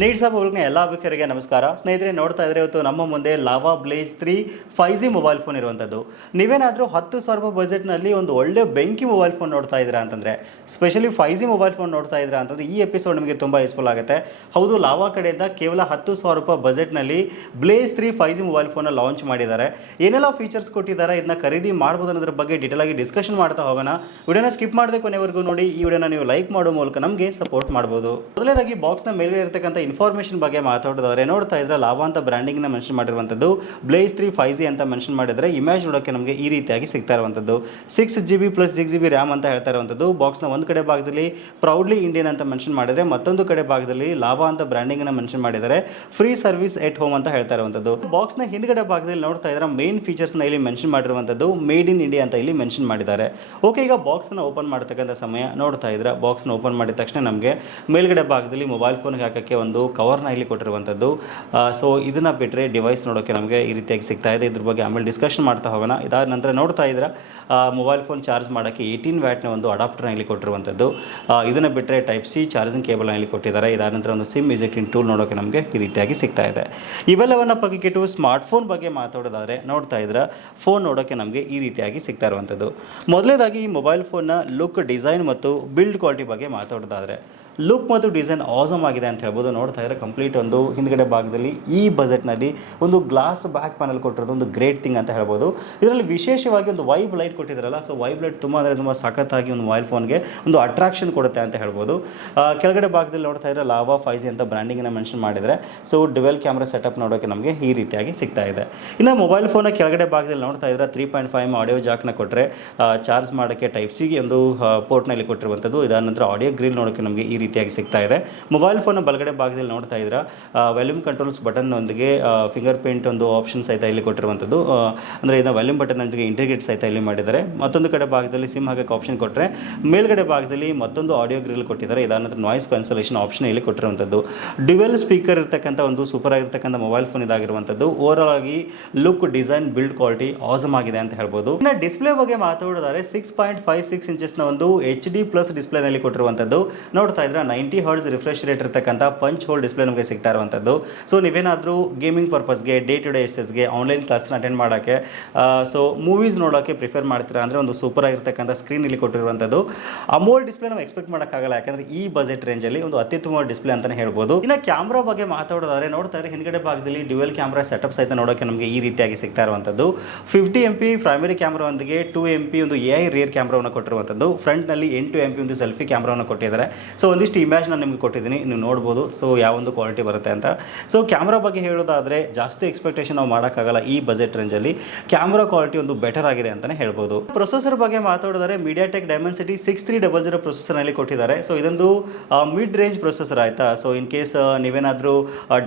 Needs of ಅವ್ರಿಗೆ ಎಲ್ಲ ವೀಕ್ಷರಿಗೆ ನಮಸ್ಕಾರ. ಸ್ನೇಹಿತರೆ, ನೋಡ್ತಾ ಇದ್ರೆ ಇವತ್ತು ನಮ್ಮ ಮುಂದೆ Lava Blaze three five G mobile phone ಇರುವಂಥದ್ದು ನೀವೇನಾದರೂ ಹತ್ತು ಸಾವಿರ ರೂಪಾಯಿ ಬಜೆಟ್ನಲ್ಲಿ ಒಂದು ಒಳ್ಳೆ ಬೆಂಕಿ ಮೊಬೈಲ್ ಫೋನ್ ನೋಡ್ತಾ ಇದ್ದೀರಾ ಅಂತಂದರೆ specially five G mobile phone ನೋಡ್ತಾ ಇದ್ದೀರಾ ಅಂತಂದರೆ ಈ ಎಪಿಸೋಡ್ ನಿಮಗೆ ತುಂಬ ಯೂಸ್ಫುಲ್ ಆಗುತ್ತೆ. ಹೌದು ಲಾವಾ ಕಡೆಯಿಂದ ಕೇವಲ ಹತ್ತು ಸಾವಿರ ರೂಪಾಯಿ ಬಜೆಟ್ನಲ್ಲಿ Blaze three five G mobile ಫೋನ್ನ ಲಾಂಚ್ ಮಾಡಿದ್ದಾರೆ. ಏನೆಲ್ಲ ಫೀಚರ್ಸ್ ಕೊಟ್ಟಿದ್ದಾರೆ, ಇದನ್ನ ಖರೀದಿ ಮಾಡ್ಬೋದು ಅನ್ನೋದ್ರ ಬಗ್ಗೆ ಡೀಟೇಲ್ ಆಗಿ ಡಿಸ್ಕಷನ್ ಮಾಡ್ತಾ ಹೋಗೋಣ. ವಿಡಿಯೋನ ಸ್ಕಿಪ್ ಮಾಡದೆ ಕೊನೆವರೆಗೂ ನೋಡಿ, ಈ ವಿಡಿಯೋನ ನೀವು ಲೈಕ್ ಮಾಡೋ ಮೂಲಕ ನಮಗೆ ಸಪೋರ್ಟ್ ಮಾಡ್ಬೋದು. ಮೊದಲನೇದಾಗಿ ಬಾಕ್ಸ್ನ ಮೇಲೆ ಇರತಕ್ಕಂಥ ಇನ್ಫಾರ್ಮೇಷನ್ ಬಗ್ಗೆ ಮಾತಾಡೋದಾದ್ರೆ ನೋಡ್ತಾ ಇದ್ರೆ ಲಾವಾ ಅಂತ ಬ್ರ್ಯಾಂಡಿಂಗ್ನ ಮೆನ್ಷನ್ ಮಾಡಿರುವಂಥದ್ದು. ಬ್ಲೇಸ್ ತ್ರೀ ಫೈವ್ ಜಿ ಅಂತ ಮೆನ್ಷನ್ ಮಾಡಿದರೆ ಇಮೇಜ್ ನೋಡೋಕ್ಕೆ ನಮಗೆ ಈ ರೀತಿಯಾಗಿ ಸಿಗ್ತಾ ಇರುವಂಥದ್ದು. Six G B plus six G B RAM ಅಂತ ಹೇಳ್ತಾ ಇರುವಂಥದ್ದು. ಬಾಕ್ಸ್ನ ಒಂದು ಕಡೆ ಭಾಗದಲ್ಲಿ ಪ್ರೌಡ್ಲಿ ಇಂಡಿಯನ್ ಅಂತ ಮೆನ್ಷನ್ ಮಾಡಿದರೆ ಮತ್ತೊಂದು ಕಡೆ ಭಾಗದಲ್ಲಿ ಲಾವಾ ಅಂತ ಬ್ರ್ಯಾಂಡಿಂಗ್ನ ಮೆನ್ಷನ್ ಮಾಡಿದರೆ ಫ್ರೀ ಸರ್ವಿಸ್ ಎಟ್ ಹೋಮ್ ಅಂತ ಹೇಳ್ತಾ ಇರುವಂಥದ್ದು. ಬಾಕ್ಸ್ನ ಹಿಂದ್ಗಡೆ ಭಾಗದಲ್ಲಿ ನೋಡ್ತಾ ಇದ್ರೆ ಮೇನ್ ಫೀಚರ್ಸ್ನ ಇಲ್ಲಿ ಮೆನ್ಷನ್ ಮಾಡಿರುವಂಥದ್ದು. ಮೇಡ್ ಇನ್ ಇಂಡಿಯಾ ಅಂತ ಇಲ್ಲಿ ಮೆನ್ಷನ್ ಮಾಡಿದ್ದಾರೆ. ಓಕೆ ಈಗ ಬಾಕ್ಸ್ನ ಓಪನ್ ಮಾಡ್ತಕ್ಕಂಥ ಸಮಯ ನೋಡ್ತಾ ಇದ್ರೆ ಬಾಕ್ಸ್ನ ಓಪನ್ ಮಾಡಿದ ತಕ್ಷಣ ನಮಗೆ ಮೇಲ್ಗಡೆ ಭಾಗದಲ್ಲಿ ಮೊಬೈಲ್ ಫೋನ್ಗೆ ಹಾಕೋಕ್ಕೆ ಒಂದು ಕವರ್ನ ಇಲ್ಲಿ ಕೊಟ್ಟಿರುವಂಥದ್ದು. ಸೊ ಇದನ್ನು ಬಿಟ್ಟರೆ ಡಿವೈಸ್ ನೋಡೋಕ್ಕೆ ನಮಗೆ ಈ ರೀತಿಯಾಗಿ ಸಿಗ್ತಾ ಇದೆ. ಇದ್ರ ಬಗ್ಗೆ ಆಮೇಲೆ ಡಿಸ್ಕಷನ್ ಮಾಡ್ತಾ ಹೋಗೋಣ. ಇದಾದ ನಂತರ ನೋಡ್ತಾ ಇದ್ರೆ ಮೊಬೈಲ್ ಫೋನ್ ಚಾರ್ಜ್ ಮಾಡೋಕ್ಕೆ ಏಯ್ಟೀನ್ ವ್ಯಾಟ್ನ ಒಂದು ಅಡಾಪ್ಟರ್ನ ಇಲ್ಲಿ ಕೊಟ್ಟಿರುವಂಥದ್ದು. ಇದನ್ನು ಬಿಟ್ಟರೆ ಟೈಪ್ ಸಿ ಚಾರ್ಜಿಂಗ್ ಕೇಬಲ್ನ ಇಲ್ಲಿ ಕೊಟ್ಟಿದ್ದಾರೆ. ಇದಾದ ನಂತರ ಒಂದು ಸಿಮ್ ಇಜೆಕ್ಟಿನ್ ಟೂಲ್ ನೋಡೋಕ್ಕೆ ನಮಗೆ ಈ ರೀತಿಯಾಗಿ ಸಿಗ್ತಾ ಇದೆ. ಇವೆಲ್ಲವನ್ನ ಪಕ್ಕಿಟ್ಟು ಸ್ಮಾರ್ಟ್ಫೋನ್ ಬಗ್ಗೆ ಮಾತಾಡೋದಾದರೆ ನೋಡ್ತಾ ಇದ್ರೆ ಫೋನ್ ನೋಡೋಕ್ಕೆ ನಮಗೆ ಈ ರೀತಿಯಾಗಿ ಸಿಗ್ತಾ ಇರುವಂಥದ್ದು. ಮೊದಲನೇದಾಗಿ ಈ ಮೊಬೈಲ್ ಫೋನ್ನ ಲುಕ್ ಡಿಸೈನ್ ಮತ್ತು ಬಿಲ್ಡ್ ಕ್ವಾಲಿಟಿ ಬಗ್ಗೆ ಮಾತಾಡೋದಾದರೆ ಲುಕ್ ಮತ್ತು ಡಿಸೈನ್ ಆಸಮ್ ಆಗಿದೆ ಅಂತ ಹೇಳ್ಬೋದು. ನೋಡ್ತಾ ಇದ್ರೆ ಕಂಪ್ಲೀಟ್ ಒಂದು ಹಿಂದ್ಗಡೆ ಭಾಗದಲ್ಲಿ ಈ ಬಜೆಟ್ನಲ್ಲಿ ಒಂದು ಗ್ಲಾಸ್ ಬ್ಯಾಕ್ ಪ್ಯಾನಲ್ ಕೊಟ್ಟಿರೋದು ಒಂದು ಗ್ರೇಟ್ ಥಿಂಗ್ ಅಂತ ಹೇಳ್ಬೋದು. ಇದರಲ್ಲಿ ವಿಶೇಷವಾಗಿ ಒಂದು ವೈಬ್ ಲೈಟ್ ಕೊಟ್ಟಿದ್ರಲ್ಲ ಸೊ ವೈಬ್ ಲೈಟ್ ತುಂಬ ಅಂದರೆ ತುಂಬ ಸಖತ್ತಾಗಿ ಒಂದು ಮೊಬೈಲ್ ಫೋನ್ಗೆ ಒಂದು ಅಟ್ರಾಕ್ಷನ್ ಕೊಡುತ್ತೆ ಅಂತ ಹೇಳ್ಬೋದು. ಕೆಳಗಡೆ ಭಾಗದಲ್ಲಿ ನೋಡ್ತಾ ಇದ್ರೆ ಲಾವಾ ಫೈವ್ ಜಿ ಅಂತ ಬ್ರ್ಯಾಂಡಿಂಗ್ನ ಮೆನ್ಷನ್ ಮಾಡಿದರೆ ಸೊ ಡಿವೆಲ್ ಕ್ಯಾಮ್ರಾ ಸೆಟಪ್ ನೋಡೋಕೆ ನಮಗೆ ಈ ರೀತಿಯಾಗಿ ಸಿಗ್ತಾ ಇದೆ. ಇನ್ನು ಮೊಬೈಲ್ ಫೋನ ಕೆಳಗಡೆ ಭಾಗದಲ್ಲಿ ನೋಡ್ತಾ ಇದ್ರೆ ತ್ರೀ ಪಾಯಿಂಟ್ ಫೈವ್ ಆಡಿಯೋ ಜಾಕ್ನ ಕೊಟ್ಟರೆ ಚಾರ್ಜ್ ಮಾಡೋಕ್ಕೆ ಟೈಪ್ ಸಿಗೆ ಒಂದು ಪೋರ್ಟ್ನಲ್ಲಿ ಕೊಟ್ಟಿರುವಂಥದ್ದು, ಇದಾದ ನಂತರ ಆಡಿಯೋ ಗ್ರಿಲ್ ನೋಡೋಕ್ಕೆ ನಮಗೆ ಈ ರೀತಿಯಾಗಿ ಸಿಗ್ತಾ ಇದೆ. ಮೊಬೈಲ್ ಫೋನ್ ಬಲಗಡೆ ಭಾಗದಲ್ಲಿ ನೋಡ್ತಾ ಇದ್ರ ವ್ಯಾಲ್ಯೂಮ್ ಕಂಟ್ರೋಲ್ಸ್ ಬಟನ್ನೊಂದಿಗೆ ಫಿಂಗರ್ ಪ್ರಿಂಟ್ ಒಂದು ಆಪ್ಷನ್ ಸಹಿತ ಇಲ್ಲಿ ಕೊಟ್ಟಿರುವಂಥದ್ದು. ಅಂದರೆ ಇದನ್ನ ವ್ಯಾಲ್ಯೂಮ್ ಬಟನ್ನೊಂದಿಗೆ ಇಂಟಿಗ್ರೇಟ್ ಸಹಿತ ಇಲ್ಲಿ ಮಾಡಿದ್ದಾರೆ. ಮತ್ತೊಂದು ಕಡೆ ಭಾಗದಲ್ಲಿ ಸಿಮ್ ಹಾಕಕ್ಕೆ ಆಪ್ಷನ್ ಕೊಟ್ಟರೆ ಮೇಲ್ಗಡೆ ಭಾಗದಲ್ಲಿ ಮತ್ತೊಂದು ಆಡಿಯೋ ಗ್ರಿಲ್ ಕೊಟ್ಟಿದ್ದಾರೆ. ಇದಾದ ನಾಯ್ಸ್ ಕ್ಯಾನ್ಸಲೇಷನ್ ಆಪ್ಷನ್ ಇಲ್ಲಿ ಕೊಟ್ಟಿರುವಂಥದ್ದು. ಡ್ಯುವೆಲ್ ಸ್ಪೀಕರ್ ಇರ್ತಕ್ಕಂಥ ಒಂದು ಸೂಪರ್ ಆಗಿರ್ತಕ್ಕಂಥ ಮೊಬೈಲ್ ಫೋನ್ ಇದಾಗಿರುವಂಥದ್ದು. ಓವರ್ ಆಗಿ look design build quality awesome ಆಗಿದೆ ಅಂತ ಹೇಳ್ಬೋದು. ಇನ್ನು ಡಿಸ್ಪ್ಲೇ ಬಗ್ಗೆ ಮಾತಾಡೋದಾದ್ರೆ ಸಿಕ್ಸ್ ಪಾಯಿಂಟ್ ಫೈವ್ ಸಿಕ್ಸ್ ಇಂಚಸ್ನ ಒಂದು ಎಚ್ ಡಿ ಪ್ಲಸ್ ಡಿಸ್ಪ್ಲೇನಲ್ಲಿ ಕೊಟ್ಟಿರುವಂಥದ್ದು. ನೋಡ್ತಾ ಇದ್ರೆ ನೈಂಟಿ ಹರ್ಡ್ಸ್ ರಿಫ್ರೆಶ್ ರೇಟ್ ಇರ್ತಕ್ಕಂಥ ಪಂಚ್ ಹೋಲ್ ಡಿಸ್ಪ್ಲೇ ನಮಗೆ ಸಿಗ್ತಾ ಇರುವಂಥದ್ದು. ಸೊ ನೀವೇನಾದರೂ ಗೇಮಿಂಗ್ ಪರ್ಪಸ್ಗೆ ಡೇ ಟು ಡೇ ಎಸ್ಗೆ ಆನ್ಲೈನ್ ಕ್ಲಾಸ್ನ ಅಟೆಂಡ್ ಮಾಡೋಕ್ಕೆ ಸೊ ಮೂವೀಸ್ ನೋಡೋಕ್ಕೆ ಪ್ರಿಫರ್ ಮಾಡ್ತೀರಾ ಅಂದರೆ ಒಂದು ಸೂಪರ್ ಆಗಿರ್ತಕ್ಕಂಥ ಸ್ಕ್ರೀನ್ ಇಲ್ಲಿ ಕೊಟ್ಟಿರುವಂಥದ್ದು. ಅಮೋಲ್ ಡಿಸ್ಪ್ಲೇ ನಾವು ಎಕ್ಸ್ಪೆಕ್ಟ್ ಮಾಡೋಕ್ಕಾಗಲ್ಲ, ಯಾಕಂದರೆ ಈ ಬಜೆಟ್ ರೇಂಜಲ್ಲಿ ಒಂದು ಅತ್ಯುತ್ತಮ ಡಿಸ್ಪ್ಲೇ ಅಂತಲೇ ಹೇಳ್ಬೋದು. ಇನ್ನು ಕ್ಯಾಮ್ರಾ ಬಗ್ಗೆ ಮಾತಾಡೋದಾದ್ರೆ ನೋಡ್ತಾರೆ ಹಿಂದ್ಗಡೆ ಭಾಗದಲ್ಲಿ ಡ್ಯುವೆಲ್ ಕ್ಯಾಮ್ರಾ ಸೆಟಪ್ ಸಹಿತ ನೋಡೋಕ್ಕೆ ನಮಗೆ ಈ ರೀತಿಯಾಗಿ ಸಿಗ್ತಾ ಇರುವಂಥದ್ದು. ಫಿಫ್ಟಿ ಎಂ ಪಿ ಪ್ರೈಮರಿ ಕ್ಯಾಮ್ರಾವೊಂದಿಗೆ ಟೂ ಎಂ ಪಿ ಒಂದು ಎ ಐ ರಿಯರ್ ಕ್ಯಾಮ್ರಾವನ್ನು ಕೊಟ್ಟಿರುವಂಥದ್ದು. ಫ್ರಂಟ್ನಲ್ಲಿ ಎಂಟು ಎಂ ಪಿ ಒಂದು ಸೆಲ್ಫಿ ಕ್ಯಾಮ್ರಾವನ್ನು ಕೊಟ್ಟಿದ್ದಾರೆ. ಸೊ ಒಂದಿಷ್ಟು ಇಮ್ಯಾಜ್ ನಾನು ನಿಮಗೆ ಕೊಟ್ಟಿದ್ದೀನಿ, ನೀವು ನೋಡ್ಬೋದು ಸೊ ಯಾವೊಂದು ಕ್ವಾಲಿಟಿ ಬರುತ್ತೆ ಅಂತ. ಸೊ ಕ್ಯಾಮ್ರಾ ಬಗ್ಗೆ ಹೇಳೋದಾದರೆ, ಜಾಸ್ತಿ ಎಕ್ಸ್ಪೆಕ್ಟೇಷನ್ ನಾವು ಮಾಡೋಕ್ಕಾಗಲ್ಲ ಈ ಬಜೆಟ್ ರೇಂಜಲ್ಲಿ ಕ್ಯಾಮ್ರಾ ಕ್ವಾಲಿಟಿ ಒಂದು ಬೆಟರ್ ಆಗಿದೆ ಅಂತಲೇ ಹೇಳ್ಬೋದು. ಪ್ರೊಸೆಸರ್ ಬಗ್ಗೆ ಮಾತಾಡಿದರೆ MediaTek Dimensity six three double zero ಪ್ರೊಸೆಸರ್ನಲ್ಲಿ ಕೊಟ್ಟಿದ್ದಾರೆ. ಸೊ ಇದೊಂದು ಮಿಡ್ ರೇಂಜ್ ಪ್ರೊಸೆಸರ್ ಆಯಿತಾ? ಸೊ ಇನ್ ಕೇಸ್ ನೀವೇನಾದರೂ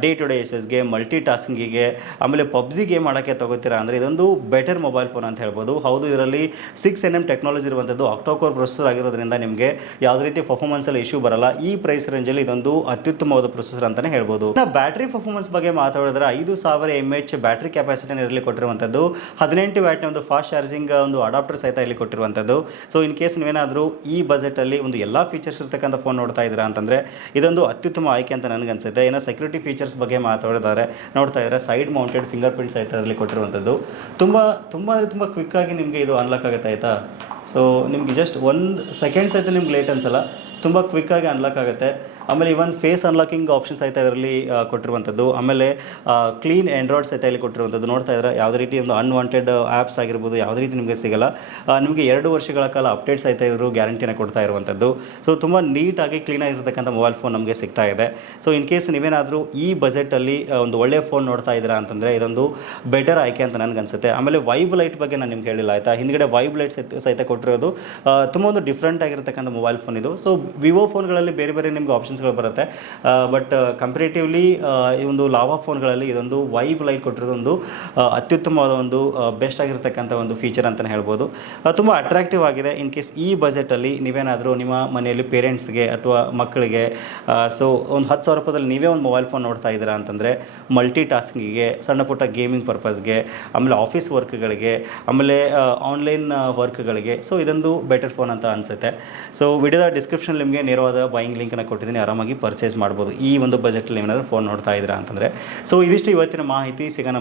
ಡೇ ಟು ಡೇ ಎಸ್ಗೆ ಮಲ್ಟಿ ಟಾಸ್ಕಿಂಗಿಗೆ ಆಮೇಲೆ ಪಬ್ಜಿ ಗೇಮ್ ಮಾಡೋಕ್ಕೆ ತಗೋತೀರಾ ಅಂದರೆ ಇದೊಂದು ಬೆಟರ್ ಮೊಬೈಲ್ ಫೋನ್ ಅಂತ ಹೇಳ್ಬೋದು. ಹೌದು, ಇದರಲ್ಲಿ ಸಿಕ್ಸ್ ಎನ್ ಎಂ ಟೆಕ್ನಾಲಜಿ ಇರುವಂಥದ್ದು ಆಕ್ಟೋಕೋರ್ ಪ್ರೊಸೆಸರ್ ಆಗಿರೋದ್ರಿಂದ ನಿಮಗೆ ಯಾವುದೇ ರೀತಿ ಪರ್ಫಾರ್ಮೆನ್ಸಲ್ಲಿ ಇಶ್ಯೂ ಬರಲ್ಲ. ಈ ಪ್ರೈಸ್ ರೇಂಜಲ್ಲಿ ಇದೊಂದು ಅತ್ಯುತ್ತಮವಾದ ಪ್ರೊಸೆಸರ್ ಅಂತಾನೆ ಹೇಳ್ಬೋದು. ಬ್ಯಾಟ್ರಿ ಪರ್ಫಾರ್ಮೆನ್ಸ್ ಬಗ್ಗೆ ಮಾತಾಡಿದ್ರೆ ಐದು ಸಾವಿರ ಎಂ ಎಚ್ ಬ್ಯಾಟ್ರಿ ಕೆಪಾಸಿಟಿ ಇದರಲ್ಲಿ ಕೊಟ್ಟಿರುವಂಥದ್ದು, ಹದಿನೆಂಟು ವ್ಯಾಟ್ನ ಒಂದು ಫಾಸ್ಟ್ ಚಾರ್ಜಿಂಗ್ ಒಂದು ಅಡಾಪ್ಟರ್ ಸಹಿತ ಇಲ್ಲಿ ಕೊಟ್ಟಿರುವಂಥದ್ದು. ಸೊ ಇನ್ ಕೇಸ್ ನೀವೇನಾದರೂ ಈ ಬಜೆಟ್ ಅಲ್ಲಿ ಒಂದು ಎಲ್ಲ ಫೀಚರ್ಸ್ ಇರ್ತಕ್ಕಂಥ ಫೋನ್ ನೋಡ್ತಾ ಇದ್ದೀರಾ ಅಂತಂದ್ರೆ, ಇದೊಂದು ಅತ್ಯುತ್ತಮ ಆಯ್ಕೆ ಅಂತ ನನಗೆ ಅನ್ಸುತ್ತೆ. ಏನೋ ಸೆಕ್ಯೂರಿಟಿ ಫೀಚರ್ಸ್ ಬಗ್ಗೆ ಮಾತಾಡಿದ್ದಾರೆ ನೋಡ್ತಾ ಇದ್ದಾರೆ ಸೈಡ್ ಮೌಂಟೆಡ್ ಫಿಂಗರ್ ಪ್ರಿಂಟ್ ಸಹಿತ ಅದರಲ್ಲಿ ಕೊಟ್ಟಿರುವಂಥದ್ದು. ತುಂಬ ತುಂಬ ಅಂದರೆ ತುಂಬ ಆಗಿ ನಿಮಗೆ ಇದು ಅನ್ಲಾಕ್ ಆಗುತ್ತೆ, ಆಯ್ತಾ? ಸೊ ನಿಮಗೆ ಜಸ್ಟ್ ಒಂದು ಸೆಕೆಂಡ್ಸ್ ಸಹಿತ ನಿಮ್ಗೆ ಲೇಟ್ ಅನ್ಸಲ್ಲ. ತುಂಬ ಕ್ವಿಕ್ಕಾಗಿ ಅನ್ಲಾಕ್ ಆಗುತ್ತೆ. ಆಮೇಲೆ ಇವನ್ ಫೇಸ್ ಅನ್ಲಾಕಿಂಗ್ ಆಪ್ಷನ್ಸ್ ಸಹಿತ ಇದರಲ್ಲಿ ಕೊಟ್ಟಿರುವಂಥದ್ದು. ಆಮೇಲೆ ಕ್ಲೀನ್ ಆ್ಯಂಡ್ರಾಯ್ಡ್ ಸಹಿತ ಇಲ್ಲಿ ಕೊಟ್ಟಿರುವಂಥದ್ದು. ನೋಡ್ತಾ ಇದ್ರೆ ಯಾವುದೇ ರೀತಿ ಒಂದು ಅನ್ವಾಂಟೆಡ್ ಆ್ಯಪ್ಸ್ ಆಗಿರ್ಬೋದು, ಯಾವುದೇ ರೀತಿ ನಿಮಗೆ ಸಿಗಲ್ಲ. ನಿಮಗೆ ಎರಡು ವರ್ಷಗಳ ಕಾಲ ಅಪ್ಡೇಟ್ಸ್ ಸಹಿತ ಇವರು ಗ್ಯಾರಂಟಿನ ಕೊಡ್ತಾ ಇರುವಂಥದ್ದು. ಸೊ ತುಂಬ ನೀಟಾಗಿ ಕ್ಲೀನಾಗಿರ್ತಕ್ಕಂಥ ಮೊಬೈಲ್ ಫೋನ್ ನಮಗೆ ಸಿಗ್ತಾ ಇದೆ. ಸೊ ಇನ್ ಕೇಸ್ ನೀವೇನಾದರೂ ಈ ಬಜೆಟಲ್ಲಿ ಒಂದು ಒಳ್ಳೆಯ ಫೋನ್ ನೋಡ್ತಾ ಇದ್ದೀರಾ ಅಂತಂದರೆ ಇದೊಂದು ಬೆಟರ್ ಆಯ್ಕೆ ಅಂತ ನನಗೆ ಅನ್ಸುತ್ತೆ. ಆಮೇಲೆ ವೈಬ್ ಲೈಟ್ ಬಗ್ಗೆ ನಾನು ನಿಮ್ಗೆ ಹೇಳಿಲ್ಲ, ಆಯಿತಾ? ಹಿಂದ್ಗಡೆ ವೈಬ್ ಲೈಟ್ ಸಹಿತ ಕೊಟ್ಟಿರೋದು ತುಂಬ ಒಂದು ಡಿಫ್ರೆಂಟ್ ಆಗಿರ್ತಕ್ಕಂಥ ಮೊಬೈಲ್ ಫೋನ್ ಇದು. ಸೊ ವಿವೋ ಫೋನ್ಗಳಲ್ಲಿ ಬೇರೆ ಬೇರೆ ನಿಮ್ಗೆ ಆಪ್ಷನ್ಸ್ಗಳು ಬರುತ್ತೆ. ಬಟ್ ಕಂಪ್ರೇಟಿವ್ಲಿ ಈ ಒಂದು ಲಾವಾ ಫೋನ್ಗಳಲ್ಲಿ ಇದೊಂದು ವೈಬ್ ಲೈಟ್ ಕೊಟ್ಟಿರೋದು ಒಂದು ಆ, ಅತ್ಯುತ್ತಮವಾದ ಒಂದು ಬೆಸ್ಟ್ ಆಗಿರತಕ್ಕಂಥ ಒಂದು ಫೀಚರ್ ಅಂತಲೇ ಹೇಳ್ಬೋದು. ತುಂಬ ಅಟ್ರಾಕ್ಟಿವ್ ಆಗಿದೆ. ಇನ್ ಕೇಸ್ ಈ ಬಜೆಟಲ್ಲಿ ನೀವೇನಾದರೂ ನಿಮ್ಮ ಮನೆಯಲ್ಲಿ ಪೇರೆಂಟ್ಸ್ಗೆ ಅಥವಾ ಮಕ್ಕಳಿಗೆ ಸೊ ಒಂದು ಹತ್ತು ಸಾವಿರ ರೂಪಾಯಿದಲ್ಲಿ ನೀವೇ ಒಂದು ಮೊಬೈಲ್ ಫೋನ್ ನೋಡ್ತಾ ಇದ್ದೀರಾ ಅಂತಂದರೆ ಮಲ್ಟಿ ಟಾಸ್ಕಿಂಗಿಗೆ ಸಣ್ಣ ಪುಟ್ಟ ಗೇಮಿಂಗ್ ಪರ್ಪಸ್ಗೆ ಆಮೇಲೆ ಆಫೀಸ್ ವರ್ಕ್ಗಳಿಗೆ ಆಮೇಲೆ ಆನ್ಲೈನ್ ವರ್ಕ್ಗಳಿಗೆ ಸೊ ಇದೊಂದು ಬೆಟರ್ ಫೋನ್ ಅಂತ ಅನಿಸುತ್ತೆ. ಸೊ ವಿಡಿಯೋದ ಡಿಸ್ಕ್ರಿಪ್ಷನ್ ನಿಮಗೆ ನೇರವಾದ ಬೈಯಿಂಗ್ ಲಿಂಕನ್ನು ಕೊಟ್ಟಿದ್ದೀನಿ. ಆರಾಮಾಗಿ ಪರ್ಚೇಸ್ ಮಾಡ್ಬೋದು. ಈ ಒಂದು ಬಜೆಟಲ್ಲಿ ಏನಾದರೂ ಫೋನ್ ನೋಡ್ತಾ ಇದ್ದೀರಾ ಅಂತಂದ್ರೆ. ಸೊ ಇದಿಷ್ಟು ಇವತ್ತಿನ ಮಾಹಿತಿ. ಸಿಗೋಣ